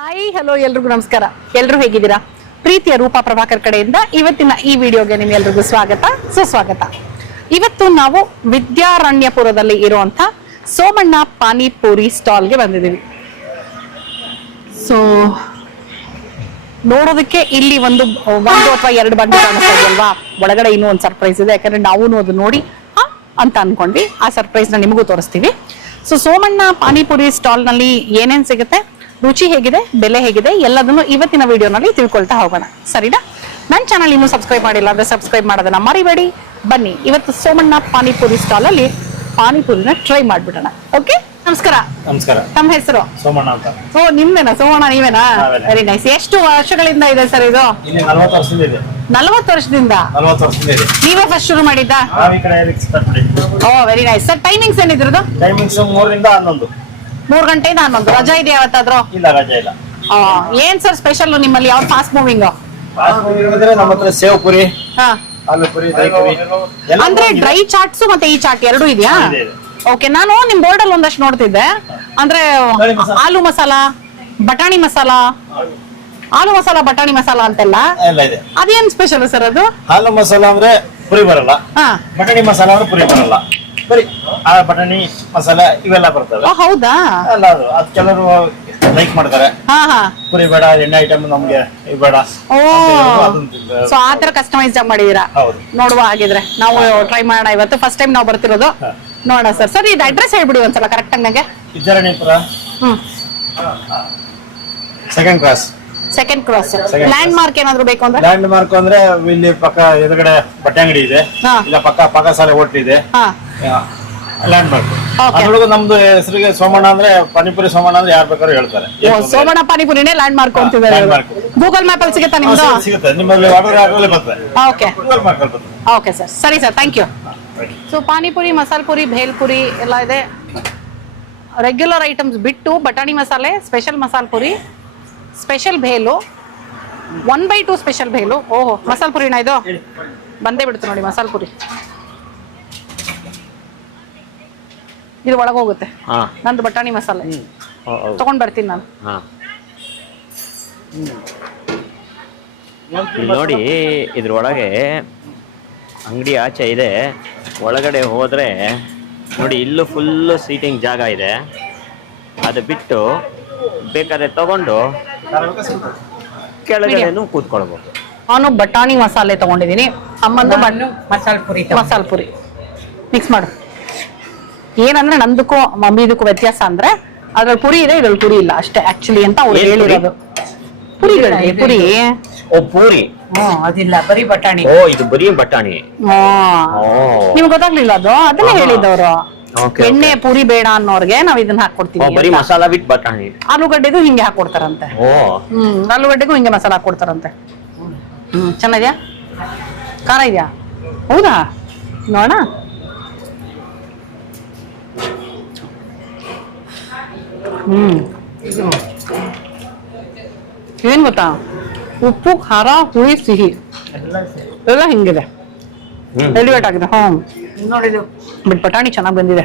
Hi hello ಎಲ್ರಿಗೂ ನಮಸ್ಕಾರ. ಎಲ್ಲರೂ ಹೇಗಿದ್ದೀರಾ? ಪ್ರೀತಿಯ ರೂಪಾ ಪ್ರಭಾಕರ್ ಕಡೆಯಿಂದ ಇವತ್ತಿನ ಈ ವಿಡಿಯೋಗೆ ನಿಮ್ಗೆಲ್ರಿಗೂ ಸ್ವಾಗತ ಸುಸ್ವಾಗತ. ಇವತ್ತು ನಾವು ವಿದ್ಯಾರಣ್ಯಪುರದಲ್ಲಿ ಇರುವಂತ ಸೋಮಣ್ಣ ಪಾನಿಪುರಿ ಸ್ಟಾಲ್ಗೆ ಬಂದಿದ್ದೀವಿ. ಸೊ ನೋಡೋದಕ್ಕೆ ಇಲ್ಲಿ ಒಂದು ಅಥವಾ ಎರಡು ಬಂಡಿ ಕಾಣಿಸ್ತಾ ಇದೆಯಲ್ವಾ, ಒಳಗಡೆ ಇನ್ನೂ ಒಂದು ಸರ್ಪ್ರೈಸ್ ಇದೆ. ಯಾಕಂದ್ರೆ ನಾವು ಅದು ನೋಡಿ ಅಂತ ಅನ್ಕೊಂಡ್ವಿ. ಆ ಸರ್ಪ್ರೈಸ್ ನ ನಿಮಗೂ ತೋರಿಸ್ತೀವಿ. ಸೊ ಸೋಮಣ್ಣ ಪಾನಿಪುರಿ ಸ್ಟಾಲ್ ನಲ್ಲಿ ಏನೇನ್ ಸಿಗುತ್ತೆ, ರುಚಿ ಹೇಗಿದೆ, ಬೆಲೆ ಹೇಗಿದೆ, ಎಲ್ಲದನ್ನು ಇವತ್ತಿನ ವಿಡಿಯೋನಲ್ಲಿ ತಿಳ್ಕೊಳ್ತಾ ಹೋಗೋಣ. ಸರಿನಾ? ನನ್ನ ಚಾನಲ್ ಇನ್ನೂ ಸಬ್ಸ್ಕ್ರೈಬ್ ಮಾಡಿಲ್ಲ ಅಂದ್ರೆ ಸಬ್ಸ್ಕ್ರೈಬ್ ಮಾಡೋದನ್ನ ಮರಿಬೇಡಿ. ಬನ್ನಿ ಇವತ್ತು ಸೋಮಣ್ಣ ಪಾನಿಪುರಿ ಸ್ಟಾಲ್ ಅಲ್ಲಿ ಪಾನಿಪುರಿನ ಟ್ರೈ ಮಾಡ್ಬಿಡೋಣ. ಓಕೆ, ನಮಸ್ಕಾರ. ನಮಸ್ಕಾರ. ತಮ್ಮ ಹೆಸರು? ಸೋಮಣ್ಣ ಅಂತ. ಓ, ನಿಮ್ದೇನಾ? ಸೋಮಣ್ಣ ನೀವೇನಾ? Very nice. ಎಷ್ಟು ವರ್ಷಗಳಿಂದ ಇದೆ ಸರ್ ಇದು? ಇಲ್ಲಿ 40 ವರ್ಷದಿಂದ ಇದೆ. 40 ವರ್ಷದಿಂದ? 40 ವರ್ಷದಿಂದ ಇದೆ. ನೀವೇ ಫಸ್ಟ್ ಶುರು ಮಾಡಿದ್ದ? ನಾವು ಈ ಕಡೆ ಸ್ಟಾರ್ಟ್ ಮಾಡಿದ್ವಿ. ಓ, ವೆರಿ ನೈಸ್. ಸರ್ ಟೈಮಿಂಗ್ಸ್ ಏನಿದ್ರದ್ದು? ಟೈಮಿಂಗ್ಸ್ 3 ರಿಂದ 11. 3 ಗಂಟೆಯಿಂದ 11. ರಜಾ ಇದೆ ಯಾವತ್ತಾದ್ರೂ? ಇಲ್ಲ, ರಜೆ ಇಲ್ಲ. ಏನ್ ಸರ್ ಸ್ಪೆಷಲ್ ನಿಮ್ಮಲ್ಲಿ? ಯಾವ ಫಾಸ್ಟ್ ಮೂವಿಂಗ್? ನಮ್ಮ ಹತ್ರ ಸೇವ್ ಪುರಿ, ಹಾ, ಆಲೂ ಪುರಿ, ದಹಿ ಪುರಿ ಎಲ್ಲ ಅಂದ್ರೆ ಡ್ರೈ ಚಾಟ್ಸ್ ಮತ್ತೆ ಈ ಚಾಟ್ ಎರಡು ಇದೆಯಾ? ಇದೆ, ಇದೆ. ಓಕೆ, ನಾನು ನಿಮ್ ಬೋರ್ಡ್ ಅಲ್ಲಿ ಒಂದಷ್ಟು ನೋಡ್ತಿದ್ದೆ. ಅಂದ್ರೆ ಆಲೂ ಮಸಾಲ, ಬಟಾಣಿ ಮಸಾಲ, ಆಲೂ ಮಸಾಲ, ಬಟಾಣಿ ಮಸಾಲ ಅಂತೆಲ್ಲ ಎಲ್ಲ ಇದೆ. ಅದೇನ್ ಸ್ಪೆಷಲ್ ಸರ್ ಅದು? ಆಲೂ ಮಸಾಲ ಅಂದ್ರೆ ಪುರಿ ಬರಲ್ಲ, ಹಾ, ಬಟಾಣಿ ಮಸಾಲ ಅಂದ್ರೆ ಪುರಿ ಬರಲ್ಲ. ಬರೀ ಆ ಬಟಾಣಿ ಮಸಾಲ ಇವೆಲ್ಲ ಬರ್ತವೆ. ಓ, ಹೌದಾ? ಅಲ್ಲ, ಅದು ಕೆಲವರು ಲೈಕ್ ಮಾಡ್ತಾರೆ. ಹಾ ಹಾ, ಪುರಿ ಬೇಡ, ಎಣ್ಣೆ ಐಟಮ್ ನಮ್ಗೆ ಇದು ಬೇಡ. ಓ, ಸೊ ಆತರ ಕಸ್ಟಮೈಸ್ ಮಾಡಿದೀರಾ? ಹೌದು. ನೋಡುವ ಹಾಗಿದ್ರೆ ನಾವು ಟ್ರೈ ಮಾಡೋಣ. ಇವತ್ತು ಫಸ್ಟ್ ಟೈಮ್ ನಾವು ಬರ್ತಿರೋದು. ನೋಡೋಣ ಸರ್. ಸರ್ ಇದು ಅಡ್ರೆಸ್ ಹೇಳ್ಬಿಡಿ ಒಂದ್ಸಲ ಕರೆಕ್ಟ್ ಆಗಿ ನಂಗೆ. ವಿದ್ಯಾರಣ್ಯಪುರ ಹ್ಮ್, second class. Second cross. Second landmark ಏನಾದ್ರು ಬೇಕು ಅಂದ್ರೆ? ಲ್ಯಾಂಡ್ ಮಾರ್ಕ್ ಅಂದ್ರೆ ಇಲ್ಲಿ ಪಕ್ಕ ಎದುರುಗಡೆ ಬಟ್ಟೆ ಅಂಗಡಿ ಇದೆ, ಹಾ. ಇಲ್ಲ ಪಕ್ಕ ಪಾಕಶಾಲೆ ಹೋಟ್ಲ್ ಇದೆ. ಹಾ, ಲ್ಯಾಂಡ್ ಮಾರ್ಕ್. Okay. ಅದ್ರೊಳಗೆ ನಮ್ದು ಹೆಸರಿಗೆ ಸೋಮಣ್ಣ ಅಂದ್ರೆ ಪಾನಿಪುರಿ ಸೋಮಣ್ಣ ಅಂದ್ರೆ ಯಾರು ಬೇಕಾದ್ರೂ ಹೇಳ್ತಾರೆ. ಓ, ಸೋಮಣ್ಣ ಪಾನಿಪುರಿನೇ ಲ್ಯಾಂಡ್ ಮಾರ್ಕ್ ಅಂತಿದ್ದಾರೆ. Land mark. ಗೂಗಲ್ ಮ್ಯಾಪ್ ಅಲ್ಲಿ ಸಿಗುತ್ತಾ ನಿಮ್ದು? ಸಿಗುತ್ತೆ, ನಿಮ್ಮಲ್ಲಿ ಆರ್ಡರ್ ಆಗಲೇ ಬರ್ತದೆ. ಓಕೆ, ಗೂಗಲ್ ಮಾರ್ಕ್ ಅಲ್ಲಿ ಬರ್ತದೆ. ಓಕೆ ಸರ್, ಸರಿ sir, thank you. So panipuri, masala puri, bhel puri ಎಲ್ಲ ಇದೆ. ರೆಗ್ಯುಲರ್ ಐಟಮ್ಸ್ ಬಿಟ್ಟು ಬಟಾಣಿ masala, special masala puri, special bhel, 1/2 special bhel. ಓಹೋ, ಮಸಾಲ ಪುರಿನ ಇದು? ಬಂದೇ ಬಿಡ್ತು ನೋಡಿ ಮಸಾಲ ಪುರಿ. ಇದು ಒಳಗೆ ಹೋಗುತ್ತೆ. ನಂದು ಬಟಾಣಿ ಮಸಾಲೆ ತಗೊಂಡ್ ಬರ್ತೀನಿ ನಾನು. ಇಲ್ಲಿ ನೋಡಿ, ಇದ್ರೊಳಗೆ ಅಂಗಡಿ ಆಚೆ ಇದೆ. ಒಳಗಡೆ ಹೋದ್ರೆ ನೋಡಿ, ಇಲ್ಲೂ ಫುಲ್ ಸೀಟಿಂಗ್ ಜಾಗ ಇದೆ. ಅದು ಬಿಟ್ಟು ಬೇಕಾದ್ರೆ ತಗೊಂಡು ಕೆಳಗಡೆನೂ ಕೂತ್ಕೊಳ್ಬಹುದು. ನಾನು ಬಟಾಣಿ ಮಸಾಲೆ ತಗೊಂಡಿದ್ದೀನಿ. ಅಮ್ಮಂದು ಮಸಾಲ ಪುರಿ ಮಿಕ್ಸ್ ಮಾಡು. ಏನಂದ್ರೆ ನಂದಕ್ಕೂ ಮಮ್ಮಿದಕ್ಕೂ ವ್ಯತ್ಯಾಸ ಅಂದ್ರೆ ಅದ್ರಲ್ಲಿ ಪುರಿ ಇದೆ, ಇದ್ರಲ್ಲಿ ಪುರಿ ಇಲ್ಲ ಅಷ್ಟೇ ಆಕ್ಚುಲಿ ಅಂತ ಅವ್ರು ಏನ್ ಪುರಿ? ಹೇಳಿರೋದು. ಪುರಿಗಳಿಗೆ ಪುರಿ. ಓ, ಪೂರಿ. ಅದಿಲ್ಲ, ಬರೀ ಬಟಾಣಿ. ಓ, ಇದು ಬರೀ ಬಟಾಣಿ. ಓ, ನಿಮ್ಗೆ ಗೊತ್ತಾಗ್ಲಿಲ್ಲ ಅದು? ಅದನ್ನೇ ಹೇಳಿದವರು. Okay, ಎಣ್ಣೆ ಪುರಿ ಬೇಡ ಅನ್ನೋರ್ಗೆ ನಾವ್ ಇದನ್ನ ಹಾಕೊಡ್ತೀವಿ. ಬರೀ ಮಸಾಲ ಬಿಟ್ ಬಟಾಣಿ. ಆಲೂಗಡ್ಡೆಗೂ ಹಿಂಗೆ ಹಾಕೊಡ್ತಾರಂತೆ. ಓ, ಆಲೂಗಡ್ಡೆಗೂ ಹಿಂಗೆ ಮಸಾಲ ಹಾಕೊಡ್ತಾರಂತೆ. ಚೆನ್ನಾಗಿದ್ಯಾ? ಖಾರ ಇದೆಯಾ? ಹೌದಾ? ನೋಡೋಣ. ಏನ್ ಗೊತ್ತಾ, ಉಪ್ಪು, ಖಾರ, ಹುಳಿ, ಸಿಹಿ ಎಲ್ಲ ಹಿಂಗಿದೆ. ಎಲಿವೇಟ್ ಆಗಿದೆ. ನೋಡಿದು ಬಟ್ ಬಟಾಣಿ ಚೆನ್ನಾಗಿ ಬಂದಿದೆ.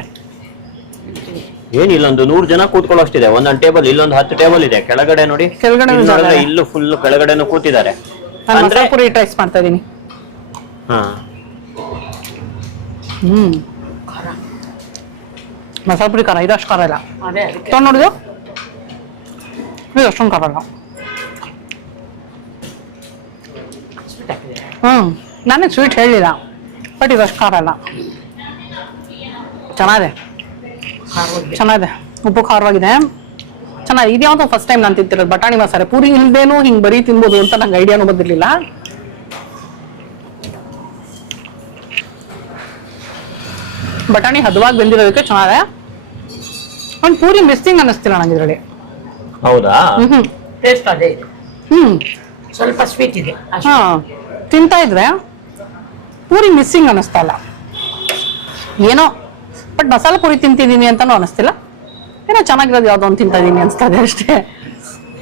ಏನ್ ಇಲ್ಲೊಂದು 100 ಜನ ಕೂತ್ಕೊಳ್ಳೋಷ್ಟಿದೆ. ಒಂದೊಂದು ಟೇಬಲ್, ಇಲ್ಲೊಂದು 10 ಟೇಬಲ್ ಇದೆ. ಕೆಳಗಡೆ ನೋಡಿ, ಕೆಳಗಡೆ ಇಲ್ಲಿ ನೋಡಿದ್ರೆ ಇಲ್ಲೂ ಫುಲ್ ಕೆಳಗಡೆನೂ ಕೂತಿದ್ದಾರೆ. ನಾನು ಅಂದ್ರೆ ಮಸಾಲ ಪುರಿ ಟ್ರೈಸ್ ಮಾಡ್ತಾ ಇದೀನಿ. ಹಾ, ಮಸಾಲ ಪುರಿ ಖಾರ ಇದು ಅಷ್ಟು ಖಾರ ಇಲ್ಲ. ಅದೇ ಅದಕ್ಕೆ ತೊಗೊಂಡು ನೋಡಿದು, ಇದು ಅಷ್ಟೊಂದು ಖಾರ ಇಲ್ಲ. ನನಗೆ ಸ್ವೀಟ್ ಹೇಳಿಲ್ಲ, ಬಟ್ ಇದು ಅಷ್ಟು ಖಾರ ಇಲ್ಲ. ಚೆನ್ನಾಗಿದೆ, ಚೆನ್ನಾಗಿದೆ. ಉಪ್ಪು ಖಾರವಾಗಿದೆ, ಚೆನ್ನಾಗಿದೆ. ಇದು ಯಾವ್ದು ಫಸ್ಟ್ ಟೈಮ್ ನಾನು ತಿಂತಿರೋದು ಬಟಾಣಿ ಮಸಾಲೆ ಪೂರಿ. ಇಲ್ದೇನು ಹಿಂಗೆ ಬರೀ ತಿನ್ಬೋದು ಅಂತ ನಂಗೆ ಐಡಿಯಾನು ಬಂದಿರಲಿಲ್ಲ. ಬಟಾಣಿ ಹದವಾಗಿ ಬೆಂದಿರೋದಕ್ಕೆ ಚೆನ್ನಾಗಿದೆ. ಒಂದು ಪೂರಿ ಮಿಸ್ಸಿಂಗ್ ಅನ್ನಿಸ್ತಿಲ್ಲ ನಂಗೆ ಇದರಲ್ಲಿ. ಹೌದಾ? ಟೇಸ್ಟ್ ಅದೇ ಇದೆ. ಸ್ವಲ್ಪ ಸ್ವೀಟ್ ಇದೆ ಅಷ್ಟೇ. ಹಾ, ತಿಂತಾ ಇದ್ರೆ ಪೂರಿ ಮಿಸ್ಸಿಂಗ್ ಅನ್ನಿಸ್ತಾ ಇಲ್ಲ ಏನೋ. ಬಟ್ ಮಸಾಲ ಪೂರಿ ತಿಂತಿದ್ದೀನಿ ಅಂತಾನು ಅನಿಸ್ತಿಲ್ಲ. ಏನೋ ಚೆನ್ನಾಗಿರೋದು ಯಾವ್ದೋ ಒಂದು ತಿಂತಾ ಇದೀನಿ ಅನಿಸ್ತಾ ಇದೆ ಅಷ್ಟೇ.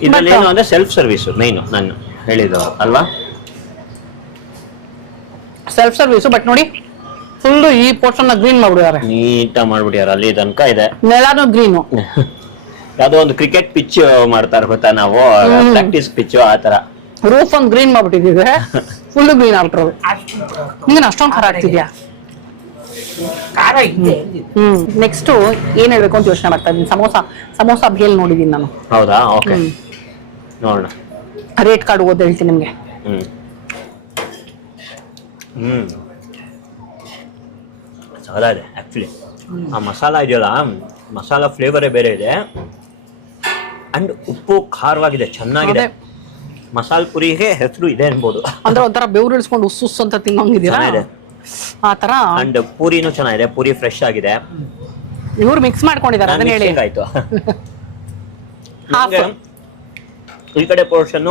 ಇದ್ರಲ್ಲಿ ಏನು ಅಂದ್ರೆ ಸೆಲ್ಫ್ ಸರ್ವಿಸ್ ಮೈನ್ ನಾನು ಹೇಳಿದ್ದು ಅಲ್ವಾ? Self service. ಬಟ್ ನೋಡಿ, ಫುಲ್ ಈ ಪೋರ್ಷನ್ ಗ್ರೀನ್ ಮಾಡ್ಬಿಡಿದ್ದಾರೆ. ನೀಟಾಗಿ ಮಾಡ್ಬಿಟ್ಟಾರ. ಅಲ್ಲಿ ತನಕ ಇದೆ, ನೆಲಾನು ಗ್ರೀನು. ಯಾವ್ದೋ ಒಂದು ಕ್ರಿಕೆಟ್ ಪಿಚ್ ಮಾಡ್ತಾರೆ ಗೊತ್ತಾ ನಾವು, ಪ್ರಾಕ್ಟೀಸ್ ಪಿಚ್ ಆ ತರ. ರೂಫ್ ಒಂದು ಗ್ರೀನ್ ಮಾಡ್ಬಿಟ್ಟಿದ್ದೀವಿ, ಫುಲ್ ಗ್ರೀನ್ ಆಗ್ಬಿಟ್ರು. ನಿಂಗೆ ಅಷ್ಟೊಂದು ಖಾರ ಆಗ್ತಿದ್ಯಾ? ಖಾರ ಇದೆ. ನೆಕ್ಸ್ಟ್ ಏನ್ ಹೇಳ್ಬೇಕು ಅಂತ ಯೋಚನೆ ಮಾಡ್ತಾ ಇದ್ದೀನಿ. ಸಮೋಸಾ ಭೇಲ್ ನೋಡಿದೀನಿ ನಾನು. ಹೌದಾ? ಓಕೆ, ನೋಡೋಣ. ರೇಟ್ ಕಾರ್ಡ್ ಓದ್ ಹೇಳ್ತೀನಿ ನಿಮ್ಗೆ. ಸಗಲ ಇದೆ ಆಕ್ಚುಲಿ. ಆ ಮಸಾಲ ಇದೆಯಲ್ಲ, ಮಸಾಲ ಫ್ಲೇವರೇ ಬೇರೆ ಇದೆ. ಅಂಡ್ ಉಪ್ಪು ಖಾರವಾಗಿದೆ, ಚೆನ್ನಾಗಿದೆ. ಮಸಾಲ ಪುರಿಗೆ ಹೆಸರು ಇದೆ ಅನ್ಬೋದು. ಅಂದ್ರೆ ಒಂಥರ ಬೆವ್ರು ಇಳಿಸ್ಕೊಂಡು ಉಸ್ಸು ಅಂತ ತಿನ್ನೋಂಗಿದ್ದೀರಾ ಆ ತರ. ಅಂಡ್ ಪೂರಿನೂ ಚೆನ್ನಾಗಿದೆ, ಪೂರಿ ಫ್ರೆಶ್ ಆಗಿದೆ. ಇವ್ರು ಮಿಕ್ಸ್ ಮಾಡ್ಕೊಂಡಿದ್ದಾರೆ, ಅದನ್ನ ಹೇಳಿ. ಆಯ್ತು. ಈ ಕಡೆ ಪೋರ್ಷನ್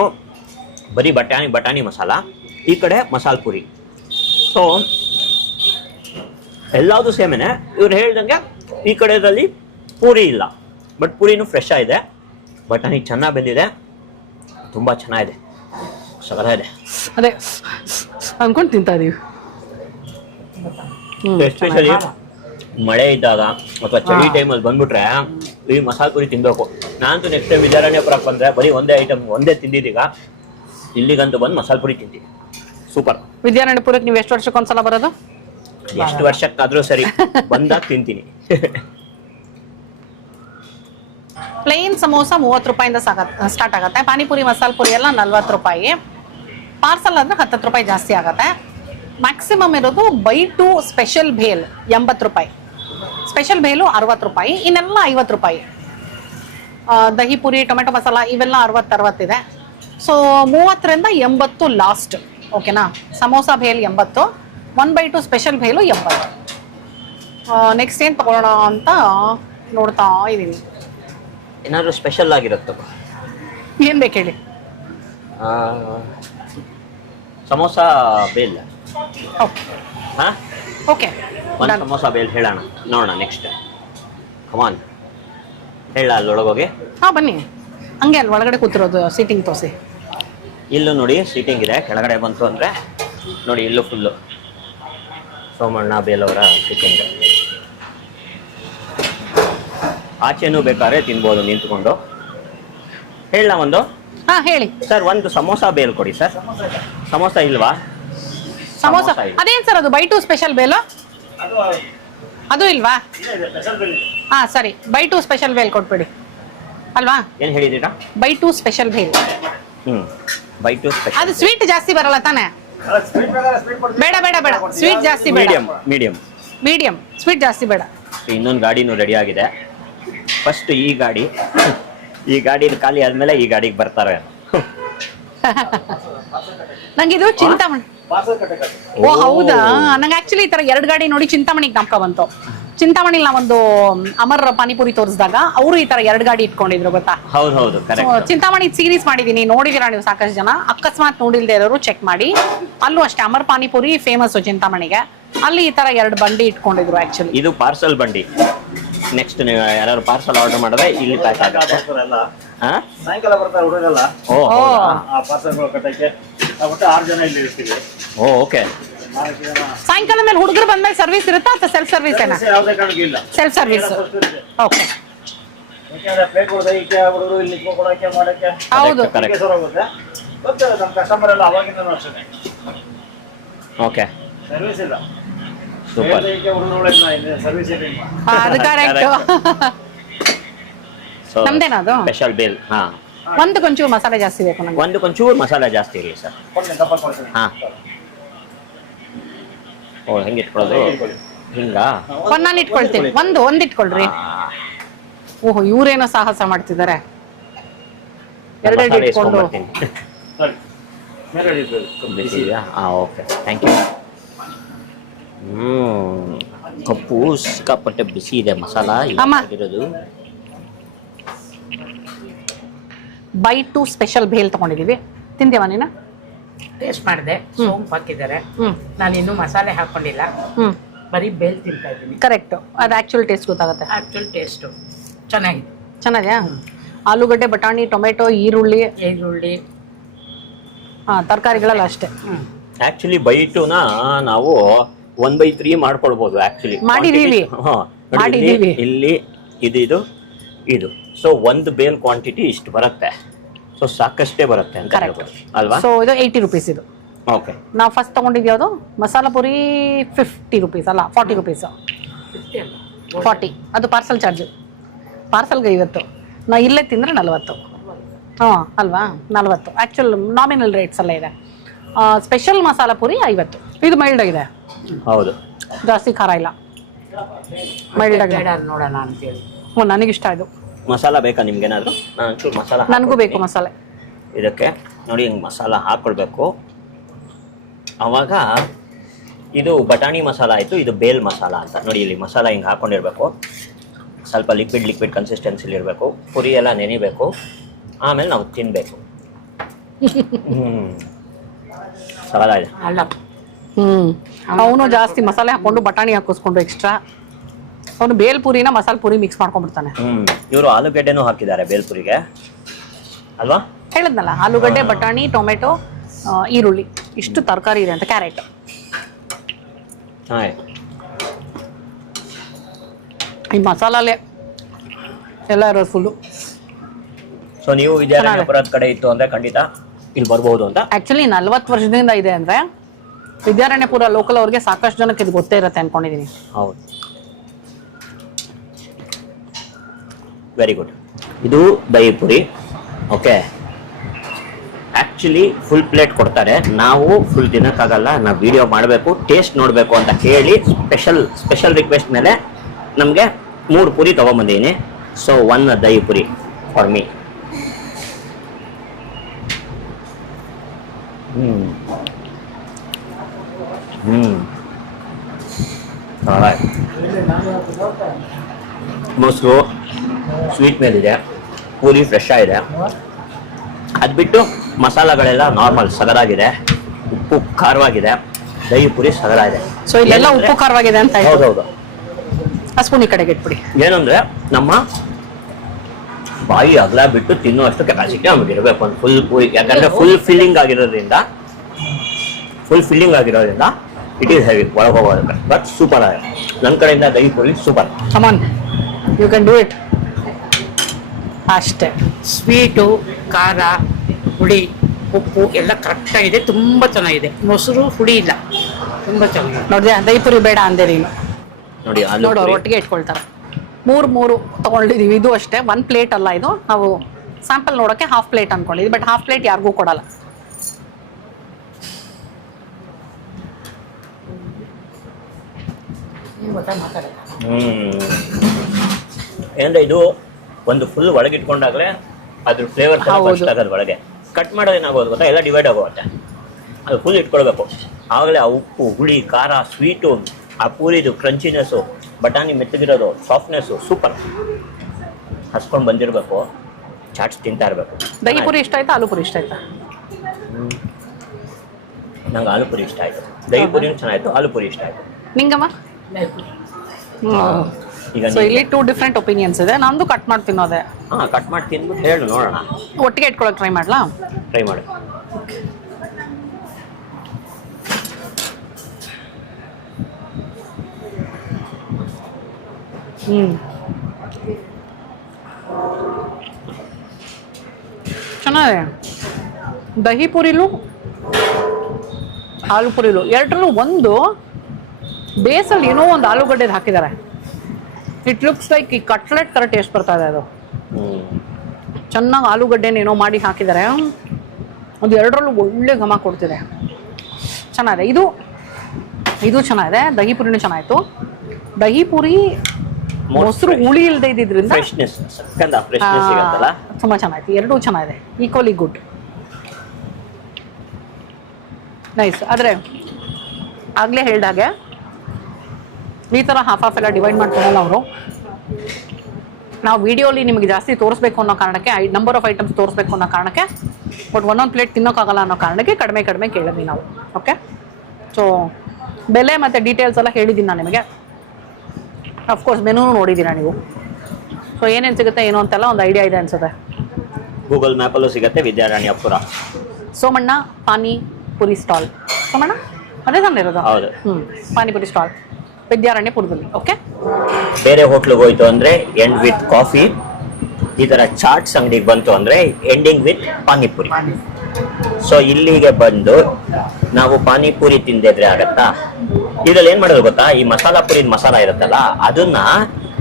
ಬರೀ ಬಟಾಣಿ ಮಸಾಲ, ಈ ಕಡೆ ಮಸಾಲ ಪುರಿ. ಸೊ ಎಲ್ಲಾವುದು ಸೇಮೇನೆ. ಇವ್ರು ಹೇಳ್ದಂಗೆ ಈ ಕಡೆದಲ್ಲಿ ಪೂರಿ ಇಲ್ಲ, ಬಟ್ ಪೂರಿನೂ ಫ್ರೆಶ್ ಆಗಿದೆ. ಬಟಾಣಿ ಚೆನ್ನಾಗಿ ಬಂದಿದೆ, ತುಂಬಾ ಚೆನ್ನಾಗಿದೆ, ಸಗಲ ಇದೆ. ಅದೇ ಅನ್ಕೊಂಡು ತಿಂತಾ ಇದೀವಿ. ಎಸ್ಪೆಷಲಿ ಮಳೆ ಇದ್ದಾಗ ಅಥವಾ ಚಳಿ ಟೈಮಲ್ಲಿ ಬಂದ್ಬಿಟ್ರೆ ಈ ಮಸಾಲ ಪುರಿ ತಿನ್ಬೇಕು. ನಾನಂತೂ ನೆಕ್ಸ್ಟ್ ಟೈಮ್ ವಿದ್ಯಾರಣ್ಯಪುರಕ್ಕೆ ಬಂದ್ರೆ ಬರೀ ಒಂದೇ ಐಟಮ್ ಒಂದೇ ತಿಂದಿದ್ದೀಗ, ಇಲ್ಲಿಗಂತೂ ಬಂದು ಮಸಾಲ ಪುರಿ ತಿಂತೀವಿ. ಸೂಪರ್. ವಿದ್ಯಾರಣ್ಯಪುರಕ್ಕೆ ನೀವು ಎಷ್ಟು ವರ್ಷಕ್ಕೊಂದ್ಸಲ ಬರೋದು? ಎಷ್ಟು ವರ್ಷಕ್ಕಾದ್ರೂ ಸರಿ, ಬಂದಾಗ ತಿಂತೀನಿ. ಪ್ಲೇನ್ ಸಮೋಸ 30 ರೂಪಾಯಿಂದ ಸ್ಟಾರ್ಟ್ ಆಗುತ್ತೆ. ಪಾನಿಪುರಿ ಮಸಾಲ ಪುರಿ ಎಲ್ಲ 40 ರೂಪಾಯಿ. ಪಾರ್ಸಲ್ ಅಂದ್ರೆ 10 ರೂಪಾಯಿ ಜಾಸ್ತಿ ಆಗುತ್ತೆ. ಮ್ಯಾಕ್ಸಿಮಮ್ ಇರೋದು ಬೈ ಟು ಸ್ಪೆಷಲ್ ಭೇಲ್ 80 ರೂಪಾಯಿ, ಸ್ಪೆಷಲ್ ಭೇಲು 60 ರೂಪಾಯಿ, ಇನ್ನೆಲ್ಲ 50 ರೂಪಾಯಿ. ದಹಿ ಪುರಿ, ಟೊಮೆಟೊ ಮಸಾಲ ಇವೆಲ್ಲ 60 ಇದೆ. ಸೊ 30ರಿಂದ 80 ಲಾಸ್ಟ್. ಓಕೆನಾ? ಸಮೋಸ ಭೇಲ್ 80, 1/2 ಸ್ಪೆಷಲ್ ಭೇಲು 80. ನೆಕ್ಸ್ಟ್ ಏನು ತಗೊಳ್ಳೋಣ ಅಂತ ನೋಡ್ತಾ ಇದ್ದೀನಿ. ಏನಾದ್ರು ಸ್ಪೆಷಲ್ ಆಗಿರುತ್ತೆ? ಏನ್ ಬೇಕು ಹೇಳಿ. ಸಮೋಸ ಬೇಲ್. ಓಕೆ ಹಾ, ಓಕೆ, ಒಂದು ಸಮೋಸ ಬೇಲ್ ಹೇಳೋಣ, ನೋಡೋಣ ನೆಕ್ಸ್ಟ್. ಕಮಾನ್, ಹೇಳ ಅಲ್ಲೊಳಗೋಗಿ. ಹಾ ಬನ್ನಿ, ಹಂಗೆ ಅಲ್ಲಿ ಒಳಗಡೆ ಕೂತಿರೋದು ಸೀಟಿಂಗ್ ತೋರಿಸಿ. ಇಲ್ಲೂ ನೋಡಿ ಸೀಟಿಂಗ್ ಇದೆ. ಕೆಳಗಡೆ ಬಂತು ಅಂದರೆ ನೋಡಿ, ಇಲ್ಲೂ ಫುಲ್ಲು ಸೋಮಣ್ಣ ಬೇಲವರ ಸೀಟಿಂಗ್. ಆಚೆನೂ ಬೇಕಾದ್ರೆ ತಿನ್ಬೋದು ನಿಂತ್ಕೊಂಡು. ಹೇಳ ಒಂದು. ಹಾ ಹೇಳಿ ಸರ್, ಒಂದು ಸಮೋಸ ಬೇಲ್ ಕೊಡಿ ಸರ್. ಸಮೋಸ ಇಲ್ವಾ? ಸಮೋಸ ಸಮೋಸ ಇದೆ. ಅದೇನ್ ಸರ್ ಅದು ಬೈ ಟು ಸ್ಪೆಷಲ್ ಬೇಲು? ಅದು ಇಲ್ವಾ? ಹಾ ಸರಿ, ಬೈ ಟು ಸ್ಪೆಷಲ್ ಬೇಲ್ ಕೊಟ್ಬಿಡಿ ಅಲ್ವಾ? ಏನು ಹೇಳಿದ್ದೀರಾ? By two special bhel. By two special. ಅದು ಸ್ವೀಟ್ ಜಾಸ್ತಿ ಬರಲ್ಲ ತಾನೆ? ಬೇಡ ಬೇಡ ಬೇಡ, ಸ್ವೀಟ್ ಜಾಸ್ತಿ ಬೇಡ. ಮೀಡಿಯಂ ಮೀಡಿಯಂ, ಸ್ವೀಟ್ ಜಾಸ್ತಿ ಬೇಡ. ಇನ್ನೊಂದು ಗಾಡಿನೂ ರೆಡಿ ಆಗಿದೆ. ಫಸ್ಟ್ ಈ ಗಾಡಿ ಖಾಲಿ ಆದ್ಮೇಲೆ ಈ ಗಾಡಿಗೆ ಬರ್ತಾರೆ. ನಂಗಿದು ಚಿಂತಾಮಣಿ. ಓ ಹೌದಾ? ನಂಗೆ ಆಕ್ಚುಲಿ ಈ ತರ 2 ಗಾಡಿ ನೋಡಿ ಚಿಂತಾಮಣಿಗೆ ಜ್ಞಾಪಕ ಬಂತು. ಚಿಂತಾಮಣಿಲಿ ನಾವೊಂದು ಅಮರ್ ಪಾನಿಪುರಿ ತೋರಿಸಿದಾಗ ಅವರು ಈ ತರ 2 ಗಾಡಿ ಇಟ್ಕೊಂಡಿದ್ರು ಗೊತ್ತಾ? ಹೌದು, ಕರೆಕ್ಟ್. ಚಿಂತಾಮಣಿ ಸೀರೀಸ್ ಮಾಡಿದೀನಿ, ನೋಡಿದಿರಾ ನೀವು ಸಾಕಷ್ಟು ಜನ. ಅಕಸ್ಮಾತ್ ನೋಡಿಲ್ದೇ ಇರೋರು ಚೆಕ್ ಮಾಡಿ. ಅಲ್ಲೂ ಅಷ್ಟೇ ಅಮರ್ ಪಾನಿಪುರಿ ಫೇಮಸ್ ಚಿಂತಾಮಣಿಗೆ. ಅಲ್ಲಿ ಈ ತರ 2 ಬಂಡಿ ಇಟ್ಕೊಂಡಿದ್ರು ಆಕ್ಚುಲಿ. ಇದು ಪಾರ್ಸಲ್ ಬಂಡಿ. ನೆಕ್ಸ್ಟ್ ನೀವು ಯಾರು ಪಾರ್ಸಲ್ ಆರ್ಡರ್ ಮಾಡಿದ್ರೆ ಇಲ್ಲಿ ಪ್ಯಾಕ್ ಆಗುತ್ತೆ. ಸಾಯಂಕಾಲ ಬರ್ತಾರೆ ಹುಡುಗರೆಲ್ಲ, ಓ ಆ ಪಾರ್ಸಲ್ಗಳು ಕಟ್ಟಕ್ಕೆ. ಒಟ್ಟು 6 ಜನ ಇಲ್ಲಿ ಇರ್ತೀವಿ. ಓ ಓಕೆ. 4 ಜನ. ಸಾಯಂಕಾಲ ಮೇಲೆ ಹುಡುಗರು ಬಂದ್ಮೇಲೆ ಸರ್ವಿಸ್ ಇರುತ್ತಾ ಅಥವಾ ಸೆಲ್ಫ್ ಸರ್ವಿಸ್ ಏನಾ? ಯಾವುದೇ ಕಾರಣಕ್ಕೂ ಇಲ್ಲ, ಸೆಲ್ಫ್ ಸರ್ವಿಸ್. ಓಕೆ. ಯಾಕೆಂದ್ರೆ ಪ್ಲೇಟ್ ಕೊಡೋದಕ್ಕೆ ಹುಡುಗರು ಇಲ್ಲಿ ನಿಂತ್ಕೊಂಡು ಕೊಡಕ್ಕೆ ಮಾಡಕ್ಕೆ ಹೌದು. ಹೆಸರು ಹೋಗುತ್ತೆ. ಮತ್ತೆ ನಮ್ಮ ಕಸ್ಟಮರ್ ಎಲ್ಲ ಅವಾಗಿಂದನೂ ಅಷ್ಟೇ, ಓಕೆ. ಸರ್ವಿಸ್ ಇಲ್ಲ. ಸೂಪರ್. ಸರ್ವಿಸ್ ಇಲ್ಲ. ಅದು ಕರೆಕ್ಟ್. ನಮ್ದೇನಾ ಅದು? ಸ್ಪೆಷಲ್ ಬೇಲ್. ಹಾ, ಒಂದು ಕೊಂಚೂರು ಮಸಾಲೆ ಜಾಸ್ತಿ ಬೇಕು ನಂಗೆ. ಒಂದು ಕೊಂಚೂರು ಮಸಾಲೆ ಜಾಸ್ತಿ ಇರಲಿ ಸರ್. ಹಾ. ಓ, ಹೆಂಗೆ ಇಟ್ಕೊಳ್ಳೋದು? ಹಿಂಗಾ? ನಾನು ಇಟ್ಕೊಳ್ತೀನಿ. ಒಂದು ಇಟ್ಕೊಳ್ರಿ. ಓಹೋ, ಇವ್ರೇನೋ ಸಾಹಸ ಮಾಡ್ತಿದ್ದಾರೆ. 2 ಇಟ್ಕೊಂಡು. Okay, thank you. ಕಪ್ಪು ಸಿಕ್ಕಾಪಟ್ಟೆ ಬಿಸಿ ಇದೆ ಮಸಾಲ ಇರೋದು. ಬೈ ಟು ಸ್ಪೆಷಲ್ ಭೇಲ್ ತಗೊಂಡಿದೀವಿ. ತಿಂದೇವಾ ನೀನು? ಟೇಸ್ಟ್ ಮಾಡಿದೆ, ಸೋಂಪು ಹಾಕಿದ್ದಾರೆ. ಹ್ಮ್ ನಾನು ಇನ್ನೂ ಮಸಾಲೆ ಹಾಕೊಂಡಿಲ್ಲ, ಹ್ಮ್ ಬರೀ ಬೇಲ್ ತಿಂತಾ ಇದ್ದೀನಿ. ಕರೆಕ್ಟ್. ಅದು ಆಕ್ಚುಲ್ ಟೇಸ್ಟ್ ಗೊತ್ತಾಗುತ್ತೆ. ಆಕ್ಚುಲ್ ಟೇಸ್ಟು ಚೆನ್ನಾಗಿದೆ. ಚೆನ್ನಾಗಿದೆಯಾ? ಆಲೂಗಡ್ಡೆ, ಬಟಾಣಿ, ಟೊಮೆಟೊ, ಈರುಳ್ಳಿ, ತರಕಾರಿಗಳೆಲ್ಲ ಅಷ್ಟೇ. ಆಕ್ಚುಲಿ ಬೈಟುನ ನಾವು 1/3 ಮಾಡ್ಕೊಳ್ಬಹುದು. ಆಕ್ಚುಲಿ ಮಾಡಿದೀವಿ. ಇಲ್ಲಿ ಇದು ಇದು. ಸೊ ಒಂದು ಬೇಲ್ ಕ್ವಾಂಟಿಟಿ ಇಷ್ಟು ಬರುತ್ತೆ. ಸೊ ಸಾಕಷ್ಟೇ ಬರುತ್ತೆ ಅಂತ ಕರೆಕ್ಟ್ ಅಲ್ವಾ? ಸೊ ಇದು 80 rupees ಇದು. ಓಕೆ, ನಾವು ಫಸ್ಟ್ ತಗೊಂಡಿದ್ದು ಯಾವುದು ಮಸಾಲ ಪುರಿ 50 rupees ಅಲ್ಲ 40 rupees. 40 ಅದು ಪಾರ್ಸಲ್ ಚಾರ್ಜ್. ಪಾರ್ಸಲ್ಗೆ 50, ನಾ ಇಲ್ಲೇ ತಿಂದರೆ 40. ಹಾಂ ಅಲ್ವಾ, 40 ಆ್ಯಕ್ಚುಲ್ ನಾಮಿನಲ್ ರೇಟ್ಸ್ ಎಲ್ಲ ಇದೆ. ಸ್ಪೆಷಲ್ ಮಸಾಲ ಪುರಿ 50. ಇದು ಮೈಲ್ಡ್ ಆಗಿದೆ, ಹೌದು, ಜಾಸ್ತಿ ಖಾರ ಇಲ್ಲ, ಮೈಲ್ಡ್ ಆಗಿದೆ. ಬೇಡ ನೋಡೋಣ ಅಂತೇಳಿ. ಹ್ಞೂ ನನಗಿಷ್ಟ ಇದು. ಮಸಾಲ ಬೇಕಾ ನಿಮ್ಗೇನಾದ್ರು? ನಾನು ಒಂಚೂರು ಮಸಾಲ ನನಗೂ ಬೇಕು ಮಸಾಲೆ. ಇದಕ್ಕೆ ನೋಡಿ ಹಿಂಗೆ ಮಸಾಲ ಹಾಕ್ಕೊಳ್ಬೇಕು. ಆವಾಗ ಇದು ಬಟಾಣಿ ಮಸಾಲ ಆಯಿತು, ಇದು ಬೇಲ್ ಮಸಾಲ ಅಂತ. ನೋಡಿ ಇಲ್ಲಿ ಮಸಾಲ ಹಿಂಗೆ ಹಾಕ್ಕೊಂಡಿರ್ಬೇಕು, ಸ್ವಲ್ಪ ಲಿಕ್ವಿಡ್ ಕನ್ಸಿಸ್ಟೆನ್ಸಿಲಿ ಇರಬೇಕು, ಪುರಿ ಎಲ್ಲ ನೆನಿಬೇಕು, ಆಮೇಲೆ ನಾವು ತಿನ್ನಬೇಕು. ಸವಾಲ ಇದೆ. ಅಲ್ಲ ಅವನು ಜಾಸ್ತಿ ಮಸಾಲೆ ಹಾಕೊಂಡು ಬಟಾಣಿ ಹಾಕಿಸ್ಕೊಂಡು ಎಕ್ಸ್ಟ್ರಾ ಅವನು ಬೇಲ್ ಪುರಿನ ಮಸಾಲೆ ಪುರಿ ಮಿಕ್ಸ್ ಮಾಡ್ಕೊಂಡ್ಬಿಡ್ತಾನೆ. ಇವರು ಆಲೂಗಡ್ಡೆನೂ ಹಾಕಿದ್ದಾರೆ ಬೇಲ್ಪುರಿಗೆ ಅಲ್ವಾ? ಹೇಳಿದ್ನಲ್ಲ, ಆಲೂಗಡ್ಡೆ, ಬಟಾಣಿ, ಟೊಮೆಟೊ, ಈರುಳ್ಳಿ, ಇಷ್ಟು ತರಕಾರಿ ಇದೆ ಅಂತ, ಕ್ಯಾರೆಟ್. ಈ ಮಸಾಲಲ್ಲೇ ಎಲ್ಲ ಇರೋದು ಫುಲ್ಲು. ಸೊ ನೀವು ವಿದ್ಯಾರಣ್ಯಪುರದ ಕಡೆ ಇತ್ತು ಅಂದ್ರೆ ಖಂಡಿತ ಇಲ್ಲಿ ಬರ್ಬೋದು ಅಂತ. ಆಕ್ಚುಲಿ 40 ವರ್ಷದಿಂದ ಇದೆ ಅಂದ್ರೆ ವಿದ್ಯಾರಣ್ಯಪುರ ಲೋಕಲ್ ಅವ್ರಿಗೆ ಸಾಕಷ್ಟು ಜನಕ್ಕೆ ಇದು ಗೊತ್ತೇ ಇರುತ್ತೆ ಅನ್ಕೊಂಡಿದೀನಿ. ಹೌದು, ವೆರಿ ಗುಡ್. ಇದು dahi Puri. Okay, actually full plate ಕೊಡ್ತಾರೆ, ನಾವು ಫುಲ್ ತಿನ್ನಕ್ಕಾಗಲ್ಲ, ನಾವು ವಿಡಿಯೋ ಮಾಡಬೇಕು, ಟೇಸ್ಟ್ ನೋಡಬೇಕು ಅಂತ ಹೇಳಿ ಸ್ಪೆಷಲ್ ರಿಕ್ವೆಸ್ಟ್ ಮೇಲೆ ನಮಗೆ 3 ಪುರಿ ತೊಗೊಂಬಂದಿದ್ದೀನಿ. So 1 dahi puri for me. ಮೊಸರು ಸ್ವೀಟ್ ಮೇಲಿದೆ, ಪೂರಿ ಫ್ರೆಶ್ ಆಗಿದೆ. ಅದು ಬಿಟ್ಟು ಮಸಾಲಗಳೆಲ್ಲ ನಾರ್ಮಲ್ ಸಗದಾಗಿದೆ, ಉಪ್ಪು ಖಾರವಾಗಿದೆ, ದಹಿ ಪುರಿ ಸಗದಾಗಿದೆ. ಸೊ ಇಲ್ಲೆಲ್ಲ ಉಪ್ಪು ಖಾರವಾಗಿದೆ ಅಂತ. ಹೌದೌದು. ಆ ಸ್ಪೂನ್ ಈ ಕಡೆಗೆ ಇಟ್ಬಿಡಿ. ಏನಂದ್ರೆ ನಮ್ಮ ಬಾಯಿ ಅಗಲ ಬಿಟ್ಟು ತಿನ್ನುವಷ್ಟು ಕೆಪಾಸಿಟಿ ನಮಗೆ ಇರಬೇಕು ಒಂದು ಫುಲ್ ಪೂರಿ. ಯಾಕಂದ್ರೆ ಫುಲ್ ಫಿಲ್ಲಿಂಗ್ ಆಗಿರೋದ್ರಿಂದ ಇಟ್ ಈಸ್ ಹೆವಿ ಒಳಗೆ ಹೋಗೋದಕ್ಕೆ. ಬಟ್ ಸೂಪರ್ ಆಗಿದೆ ನನ್ನ ಕಡೆಯಿಂದ dahi puri super. Come on, you can do it. ಅಷ್ಟೇ. ಸ್ವೀಟು, ಖಾರ, ಹುಳಿ, ಉಪ್ಪು ಎಲ್ಲ ಕರೆಕ್ಟಾಗಿದೆ, ತುಂಬ ಚೆನ್ನಾಗಿದೆ. ಮೊಸರು ಹುಳಿ ಇಲ್ಲ, ತುಂಬ ಚೆನ್ನಾಗಿದೆ. ನೋಡಿದೆ, ದಹಿ ಪುರಿ ಬೇಡ ಅಂದೆ ನೀನು. ನೋಡಿ ನೋಡೋರು ಒಟ್ಟಿಗೆ ಇಟ್ಕೊಳ್ತಾರೆ. 3 ತಗೊಂಡಿದೀವಿ. ಇದು ಅಷ್ಟೇ 1 ಪ್ಲೇಟ್ ಅಲ್ಲ, ಇದು ನಾವು ಸ್ಯಾಂಪಲ್ ನೋಡೋಕ್ಕೆ ಹಾಫ್ ಪ್ಲೇಟ್ ಅನ್ಕೊಂಡಿದ್ವಿ. ಬಟ್ ಹಾಫ್ ಪ್ಲೇಟ್ ಯಾರಿಗೂ ಕೊಡಲ್ಲ. ಏನಂದ್ರೆ ಇದು ಒಂದು ಫುಲ್ ಒಳಗೆ ಇಟ್ಕೊಂಡಾಗಲೇ ಅದ್ರ ಫ್ಲೇವರ್ ಫಸ್ಟ್ ಆಗೋದು. ಒಳಗೆ ಕಟ್ ಮಾಡೋದು ಏನಾಗೋದು ಗೊತ್ತಾ, ಎಲ್ಲ ಡಿವೈಡ್ ಆಗೋಗುತ್ತೆ. ಅದು ಫುಲ್ ಇಟ್ಕೊಳ್ಬೇಕು, ಆವಾಗಲೇ ಆ ಉಪ್ಪು, ಹುಳಿ, ಖಾರ, ಸ್ವೀಟು, ಆ ಪೂರಿದು ಕ್ರಂಚಿನೆಸ್ಸು, ಬಟಾಣಿ ಮೆತ್ತಗಿರೋದು, ಸಾಫ್ಟ್ನೆಸ್ಸು ಸೂಪರ್ ಹಸ್ಕೊಂಡು ಬಂದಿರಬೇಕು. ಚಾಟ್ಸ್ ತಿಂತಾ ಇರಬೇಕು. ದಹಿ ಪುರಿ ಇಷ್ಟ ಆಯ್ತಾ, ಆಲೂ ಪುರಿ ಇಷ್ಟ ಆಯ್ತಾ? ನಂಗೆ ಆಲೂ ಪುರಿ ಇಷ್ಟ ಆಯಿತು. ದಹಿ ಪುರಿನೂ ಚೆನ್ನಾಯಿತು, ಆಲೂ ಪುರಿ ಇಷ್ಟ ಆಯಿತು. ನಿಂಗಮ್ಮ? ಈಗ ಸೊ ಇಲ್ಲಿ 2 ಡಿಫ್ರೆಂಟ್ ಒಪಿನಿಯನ್ಸ್ ಇದೆ. ನಂದು ಕಟ್ ಮಾಡಿ ತಿನ್ನೋದೆ. ಹಾಂ, ಕಟ್ ಮಾಡಿ ತಿಂದ್ಬಿಟ್ಟು ಹೇಳು ನೋಡೋಣ. ಒಟ್ಟಿಗೆ ಇಟ್ಕೊಳಕ್ಕೆ ಟ್ರೈ ಮಾಡ್ಲಾ? ಟ್ರೈ ಮಾಡಿ. ಚೆನ್ನಾಗಿದೆ. ದಹಿ ಪುರಿಲು ಆಲೂ ಪುರಿಲು ಎರಡರಲ್ಲೂ ಒಂದು ಬೇಸಲ್ಲಿ ಏನೋ ಒಂದು ಆಲೂಗಡ್ಡೆದು ಹಾಕಿದ್ದಾರೆ. ಇಟ್ ಲುಕ್ಸ್ ಲೈಕ್ ಈ ಕಟ್ಲೆಟ್ ಥರ ಟೇಸ್ಟ್ ಬರ್ತಾ ಇದೆ. ಅದು ಚೆನ್ನಾಗಿ ಆಲೂಗಡ್ಡೆನ ಏನೋ ಮಾಡಿ ಹಾಕಿದ್ದಾರೆ. ಒಂದು ಎರಡರಲ್ಲೂ ಒಳ್ಳೆ ಘಮ ಕೊಡ್ತಿದೆ, ಚೆನ್ನಾಗಿದೆ. ಇದು ಚೆನ್ನಾಗಿದೆ. ದಹಿ ಪುರಿನೂ ಚೆನ್ನಾಯಿತು. ದಹಿ ಪುರಿ ಮೊಸರು ಹುಳಿ ಇಲ್ಲದೆ ಇದ್ದಿದ್ರಿಂದ ತುಂಬ ಚೆನ್ನಾಯ್ತು. ಎರಡೂ ಚೆನ್ನಾಗಿದೆ, ಈಕ್ವಲಿ ಗುಡ್, ನೈಸ್. ಆದರೆ ಆಗಲೇ ಹೇಳ್ದಾಗೆ ಈ ಥರ ಹಾಫ್ ಎಲ್ಲ ಡಿವೈಡ್ ಮಾಡ್ತಾರಲ್ಲ ಅವರು. ನಾವು ವಿಡಿಯೋಲಿ ನಿಮಗೆ ಜಾಸ್ತಿ ತೋರಿಸ್ಬೇಕು ಅನ್ನೋ ಕಾರಣಕ್ಕೆ, ನಂಬರ್ ಆಫ್ ಐಟಮ್ಸ್ ತೋರಿಸ್ಬೇಕು ಅನ್ನೋ ಕಾರಣಕ್ಕೆ, ಬಟ್ ಒಂದೊಂದು ಪ್ಲೇಟ್ ತಿನ್ನೋಕ್ಕಾಗಲ್ಲ ಅನ್ನೋ ಕಾರಣಕ್ಕೆ ಕಡಿಮೆ ಕೇಳಿದ್ವಿ ನಾವು. ಓಕೆ, ಸೊ ಬೆಲೆ ಮತ್ತು ಡೀಟೇಲ್ಸ್ ಎಲ್ಲ ಹೇಳಿದ್ದೀನಿ ನಾನು ನಿಮಗೆ. ಅಫ್ಕೋರ್ಸ್ ಮೆನೂ ನೋಡಿದ್ದೀರಾ ನೀವು. ಸೊ ಏನೇನು ಸಿಗುತ್ತೆ ಏನೋ ಅಂತೆಲ್ಲ ಒಂದು ಐಡಿಯಾ ಇದೆ ಅನ್ಸುತ್ತೆ. ಗೂಗಲ್ ಮ್ಯಾಪಲ್ಲೂ ಸಿಗುತ್ತೆ ವಿದ್ಯಾರಣ್ಯಪುರ. ಸೋಮಣ್ಣ ಪಾನಿಪುರಿ ಸ್ಟಾಲ್. ಸೋಮಣ್ಣ ಅದೇ ತಾನೇ ಇರೋದು? ಹೌದು. ಪಾನಿಪುರಿ ಸ್ಟಾಲ್ ವಿದ್ಯಾರಣ್ಯಪುರದಲ್ಲಿ. ಓಕೆ, ಬೇರೆ ಹೋಟ್ಲಿಗೆ ಹೋಯ್ತು ಅಂದರೆ ಎಂಡ್ ವಿತ್ ಕಾಫಿ ಈ ತರ ಚಾಟ್ಸ್ ಅಂಗಡಿಗೆ ಬಂತು ಅಂದ್ರೆ ಎಂಡಿಂಗ್ ವಿತ್ ಪಾನಿಪುರಿ. ಸೊ ಇಲ್ಲಿಗೆ ಬಂದು ನಾವು ಪಾನಿಪುರಿ ತಿಂದಿದ್ರೆ ಆಗತ್ತಾ? ಇದ್ರಲ್ಲಿ ಏನ್ ಮಾಡೋದು ಗೊತ್ತಾ, ಈ ಮಸಾಲಾ ಪುರಿ ಮಸಾಲ ಇರುತ್ತಲ್ಲ ಅದನ್ನ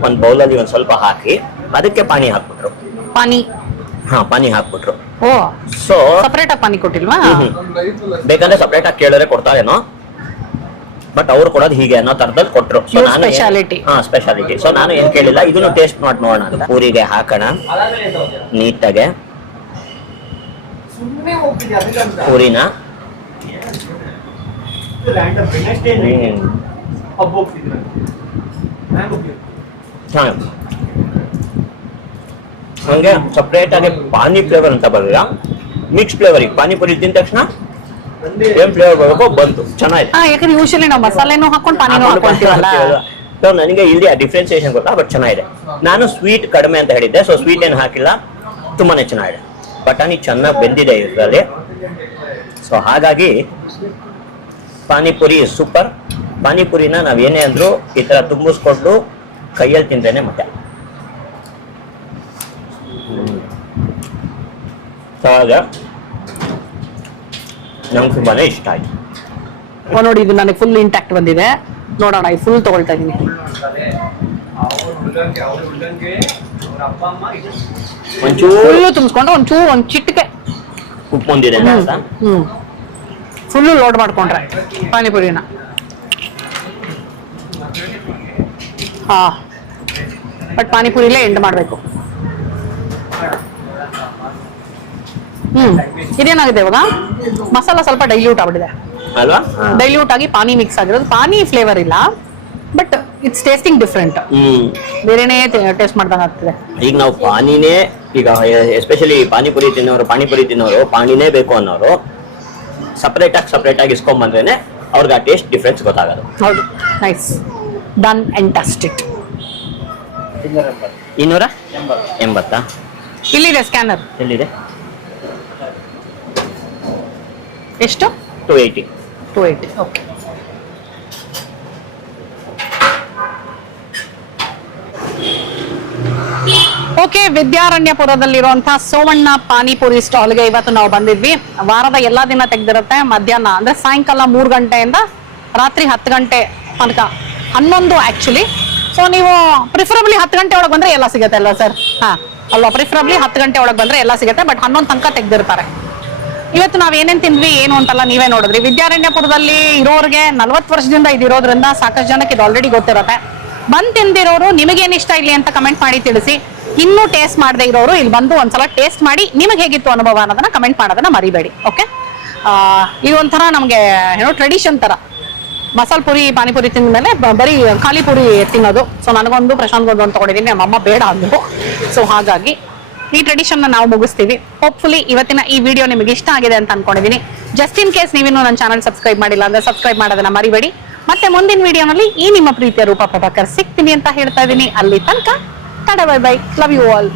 ಒಂದ್ ಬೌಲಲ್ಲಿ ಒಂದ್ ಸ್ವಲ್ಪ ಹಾಕಿ ಅದಕ್ಕೆ ಪಾನಿ ಹಾಕ್ಬಿಟ್ರು. ಪಾನಿ ಹಾಕ್ಬಿಟ್ರು. ಓ, ಸೊ ಸಪರೇಟ್ ಆಗಿ ಪಾನಿ ಕೊಟ್ಟಿಲ್ವಾ? ಬೇಕಂದ್ರೆ ಸಪರೇಟ್ ಆಗಿ ಕೇಳಿದ್ರೆ ಕೊಡ್ತಾರೇನೋ, ಬಟ್ ಅವ್ರು ಕೊಡೋದು ಹೀಗೆ ಅನ್ನೋ ತರದಲ್ಲಿ ಕೊಟ್ರು. ಸೊ ನಾನು ಸ್ಪೆಷಾಲಿಟಿ. ಸೊ ನಾನು ಏನ್ ಕೇಳಿಲ್ಲ, ಇದನ್ನು ಟೇಸ್ಟ್ ಮಾಡಿ ನೋಡೋಣ ಅಂತ. ಪೂರಿಗೆ ಹಾಕೋಣ ನೀಟಾಗೆ ಪೂರಿನ. ಹಂಗೆ ಸಪ್ರೇಟ್ ಆಗಿ ಪಾನಿ ಫ್ಲೇವರ್ ಅಂತ ಬರಲಿಲ್ಲ, ಮಿಕ್ಸ್ ಫ್ಲೇವರ್. ಈಗ ಪಾನಿಪುರಿ ತಿಂದ ತಕ್ಷಣ ಏನ್ ಫ್ಲೇವರ್ ಬರಬೇಕು ಬಂತು, ಚೆನ್ನಾಗಿದೆ. ಯಾಕಂದ್ರೆ ಯೂಶಲಿ ನಾವು ಮಸಾಲೆನೂ ಹಾಕೊಂಡು ಪಾನಿನೂ ಹಾಕೊಂತೀವಲ್ಲ. ಸೊ ನನಗೆ ಇಲ್ಲಿ ಆ ಡಿಫ್ರೆನ್ಸಿಯೇಷನ್ ಗೊತ್ತಾ, ಬಟ್ ಚೆನ್ನಾಗಿದೆ. ನಾನು ಸ್ವೀಟ್ ಕಡಿಮೆ ಅಂತ ಹೇಳಿದ್ದೆ, ಸೊ ಸ್ವೀಟ್ ಏನು ಹಾಕಿಲ್ಲ, ತುಂಬಾನೇ ಚೆನ್ನಾಗಿದೆ. ಬಟಾಣಿ ಚೆನ್ನಾಗಿ ಬೆಂದಿದೆ ಇದರಲ್ಲಿ. ಸೊ ಹಾಗಾಗಿ ಪಾನಿಪುರಿ ಸೂಪರ್. ಪಾನಿಪುರಿನ ನಾವೇನೇ ಅಂದ್ರೂ ಈ ತರ ತುಂಬಿಸ್ಕೊಂಡು ಕೈಯಲ್ಲಿ ತಿಂದೇನೆ ಮತ್ತೆ. ನಂಗೆ ತುಂಬಾನೇ ಇಷ್ಟ ಆಯ್ತು. ನೋಡಿ, ಇದು ನನಗೆ ಫುಲ್ ಇಂಟ್ಯಾಕ್ಟ್ ಬಂದಿದೆ. ನೋಡೋಣ, ಇದು ಫುಲ್ ತಗೊಳ್ತಾ ಇದೀನಿ. ಫುಲ್ಲು ತುಂಬಿಸ್ಕೊಂಡು ಒಂದ್ ಚಿಟಿಕೆ ಉಪ್ಪು ಬಂದಿದೆ. ಫುಲ್ಲು ಲೋಡ್ ಮಾಡ್ಕೊಂಡ್ರೆ ಪಾನಿಪುರಿನ. ಬಟ್ ಪಾನಿಪುರಿಲೇ ಎಂಡ್ ಮಾಡ್ಬೇಕು. ಇದೇನಾಗಿದೆ ಇವಾಗ, ಮಸಾಲ ಸ್ವಲ್ಪ ಡೈಲ್ಯೂಟ್ ಆಗ್ಬಿಟ್ಟಿದೆ ಅಲ್ವಾ? ಡೈಲ್ಯೂಟ್ ಆಗಿ ಪಾನಿ ಮಿಕ್ಸ್ ಆಗಿರೋದು. ಪಾನಿ ಫ್ಲೇವರ್ ಇಲ್ಲ, ಬಟ್ ಇಟ್ಸ್ ಟೇಸ್ಟಿಂಗ್ ಡಿಫ್ರೆಂಟ್. ಬೇರೆನೇ ಟೇಸ್ಟ್ ಮಾಡ್ದಂಗ ಆಗ್ತದೆ. ಈಗ ನಾವು ಪಾನಿನೇ, ಈಗ ಎಸ್ಪೆಷಲಿ ಪಾನಿಪುರಿ ತಿನ್ನೋರು ಪಾನಿನೇ ಬೇಕು ಅನ್ನೋರು ಸಪರೇಟ್ ಆಗಿ ಇಸ್ಕೊಂಡ್ ಬಂದ್ರೇನೆ ಅವ್ರಿಗೆ ಆ ಟೇಸ್ಟ್ ಡಿಫ್ರೆನ್ಸ್ ಗೊತ್ತಾಗೋದು. ಹೌದು, ನೈಸ್, ಡನ್ ಅಂಡ್ ಟೆಸ್ಟೆಡ್. 280. ಇಲ್ಲಿದೆ ಸ್ಕ್ಯಾನರ್. ಎಲ್ಲಿದೆ? ಎಷ್ಟು? 280. ಓಕೆ. ಓಕೆ, ವಿದ್ಯಾರಣ್ಯಪುರದಲ್ಲಿರುವಂತಹ ಸೋಮಣ್ಣ ಪಾನಿಪುರಿ ಸ್ಟಾಲ್ಗೆ ಇವತ್ತು ನಾವು ಬಂದಿದ್ವಿ. ವಾರದ ಎಲ್ಲಾ ದಿನ ತೆಗ್ದಿರುತ್ತೆ. ಮಧ್ಯಾಹ್ನ ಅಂದ್ರೆ ಸಾಯಂಕಾಲ 3 ಗಂಟೆಯಿಂದ ರಾತ್ರಿ 10 ಗಂಟೆ ತನಕ, 11 ಆಕ್ಚುಲಿ. ಸೊ ನೀವು ಪ್ರಿಫರಬ್ಲಿ 10 ಗಂಟೆ ಒಳಗೆ ಬಂದ್ರೆ ಎಲ್ಲ ಸಿಗುತ್ತೆ ಅಲ್ವಾ ಸರ್? ಅಲ್ವಾ, ಪ್ರಿಫರಬ್ಲಿ 10 ಗಂಟೆ ಒಳಗೆ ಬಂದ್ರೆ ಎಲ್ಲ ಸಿಗುತ್ತೆ. ಬಟ್ 11 ತನಕ ತೆಗ್ದಿರ್ತಾರೆ. ಇವತ್ತು ನಾವ್ ಏನೇನ್ ತಿಂದ್ವಿ ಏನು ಅಂತೆಲ್ಲ ನೀವೇ ನೋಡಿದ್ರಿ. ವಿದ್ಯಾರಣ್ಯಪುರದಲ್ಲಿ ಇರೋರಿಗೆ 40 ವರ್ಷದಿಂದ ಇದಿರೋದ್ರಿಂದ ಸಾಕಷ್ಟು ಜನಕ್ಕೆ ಇದು ಆಲ್ರೆಡಿ ಗೊತ್ತಿರುತ್ತೆ. ಬಂದ್ ತಿಂದಿರೋರು ನಿಮಗೇನ್ ಇಷ್ಟ ಇಲ್ಲಿ ಅಂತ ಕಮೆಂಟ್ ಮಾಡಿ ತಿಳಿಸಿ. ಇನ್ನೂ ಟೇಸ್ಟ್ ಮಾಡದೆ ಇರೋರು ಇಲ್ಲಿ ಬಂದು ಒಂದ್ಸಲ ಟೇಸ್ಟ್ ಮಾಡಿ ನಿಮಗೆ ಹೇಗಿತ್ತು ಅನುಭವ ಅನ್ನೋದನ್ನ ಕಮೆಂಟ್ ಮಾಡೋದನ್ನ ಮರಿಬೇಡಿ. ಓಕೆ, ಇದು ಒಂಥರ ನಮ್ಗೆ ಏನೋ ಟ್ರೆಡಿಷನ್ ತರ. ಮಸಾಲ ಪುರಿ ಪಾನಿಪುರಿ ತಿಂದ ಮೇಲೆ ಬರೀ ಖಾಲಿ ಪುರಿ ತಿನ್ನೋದು. ಸೊ ನನಗೊಂದು ಪ್ರಶಾಂತ್ಗೊಂದು ಅಂತ ತಗೊಂಡಿದ್ದೀನಿ, ನಮ್ಮಮ್ಮ ಬೇಡ ಅಂದ್ರು. ಸೊ ಹಾಗಾಗಿ ಈ ಟ್ರೆಡಿಷನ್ ನಾವು ಮುಗಿಸ್ತೀವಿ. ಹೋಪ್ಫುಲಿ ಇವತ್ತಿನ ಈ ವಿಡಿಯೋ ನಿಮಗೆ ಇಷ್ಟ ಆಗಿದೆ ಅಂತ ಅನ್ಕೊಂಡಿದ್ದೀನಿ. ಜಸ್ಟ್ ಇನ್ ಕೇಸ್ ನೀವಿನ್ನೂ ನನ್ನ ಚಾನಲ್ ಸಬ್ಸ್ಕ್ರೈಬ್ ಮಾಡಿಲ್ಲ ಅಂದ್ರೆ ಸಬ್ಸ್ಕ್ರೈಬ್ ಮಾಡೋದನ್ನ ಮರಿಬೇಡಿ. ಮತ್ತೆ ಮುಂದಿನ ವಿಡಿಯೋನಲ್ಲಿ ಈ ನಿಮ್ಮ ಪ್ರೀತಿಯ ರೂಪ ಪ್ರಭಾಕರ್ ಸಿಗ್ತೀನಿ ಅಂತ ಹೇಳ್ತಾ ಇದ್ದೀನಿ. ಅಲ್ಲಿ ತನಕ tata, bye bye, love you all.